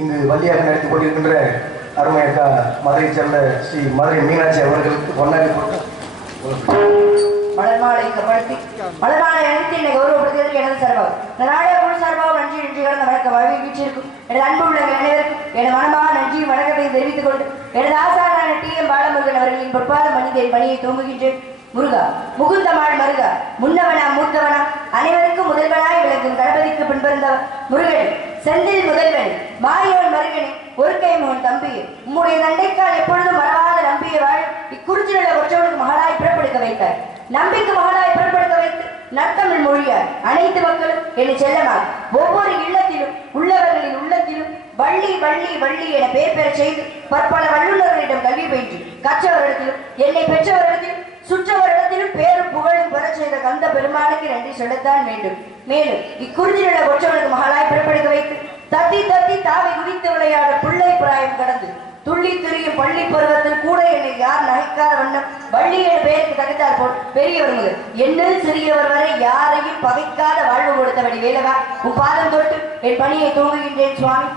இங்கு வள்ளியாக நடித்துக் கொண்டிருக்கின்ற அருமை அக்கா மதுரையை சேர்ந்த ஸ்ரீ மதுரை மீனாட்சி அவர்களுக்கு பொன்னாடி மலர்மாலை அனைத்து என்னை கௌரவப்படுத்துவதற்கு எனது சார்பாக இந்த நாடக குழு சார்பாக நன்றி கடந்த வணக்கம் வீச்சிருக்கும் எனது அன்பு உள்ளங்கள் அனைவருக்கும் எனது மனமான நன்றியும் வணக்கத்தை தெரிவித்துக் கொண்டு எனது ஆசாரான TM பாலமுருகன் அவர்களின் பொற்பாத மனிதன் பணியை துவங்குகின்றேன். முருகா முகுந்தமாள் மருகா முன்னவனா மூத்தவனா அனைவருக்கும் முதல்வனாய் விளக்கும் கணபதிக்கு பின்பிறந்தவன் முருகன் செந்தில் முதல்வன் மாயவன் மருகனே ஒரு கை மகன் தம்பி உம்முடைய நண்டைக்கால் எப்பொழுதும் மறவாத நம்பிய வாழ் இக்குறிச்சியுள்ள ஒற்றவனுக்கு மகளாய் பிறப்படுத்த வைத்தார். நம்பிக்கை மகளாய் பிறப்படுத்த வைத்து நத்தமிழ் மொழியார் அனைத்து மக்களும் என்னை செல்லமார் ஒவ்வொரு இல்லத்திலும் உள்ளவர்களின் உள்ளத்திலும் வள்ளி வள்ளி வள்ளி என பெயர் பெற செய்து பற்பல வல்லுநர்களிடம் கல்வி பயின்று கற்றவரிடத்திலும் என்னை பெற்றவரிடத்திலும் சுற்றவரிடத்திலும் பேரும் புகழும் பெற செய்த கந்த பெருமானுக்கு நன்றி சொல்லத்தான் வேண்டும். மேலும் இக்குறிஞ்சிலுள்ள ஒற்றவனுக்கு மகளாய் பிறப்படுத்த வைத்து தத்தி தத்தி தாவி குதித்து விளையாட பிள்ளை பிராயம் கடந்து துள்ளி திரியும் பள்ளி பருவத்தில் கூட என்னை யார் நகைக்காத வண்ணம் வள்ளி என பெயருக்கு தகுத்தார் போல் பெரியவர் முதல் என்னில் சிறியவர் வரை யாரையும் பகைக்காத வாழ்வு கொடுத்தபடி வேலவா உன் பாதம் தொட்டு என் பணியை தூங்குகின்றேன் சுவாமி.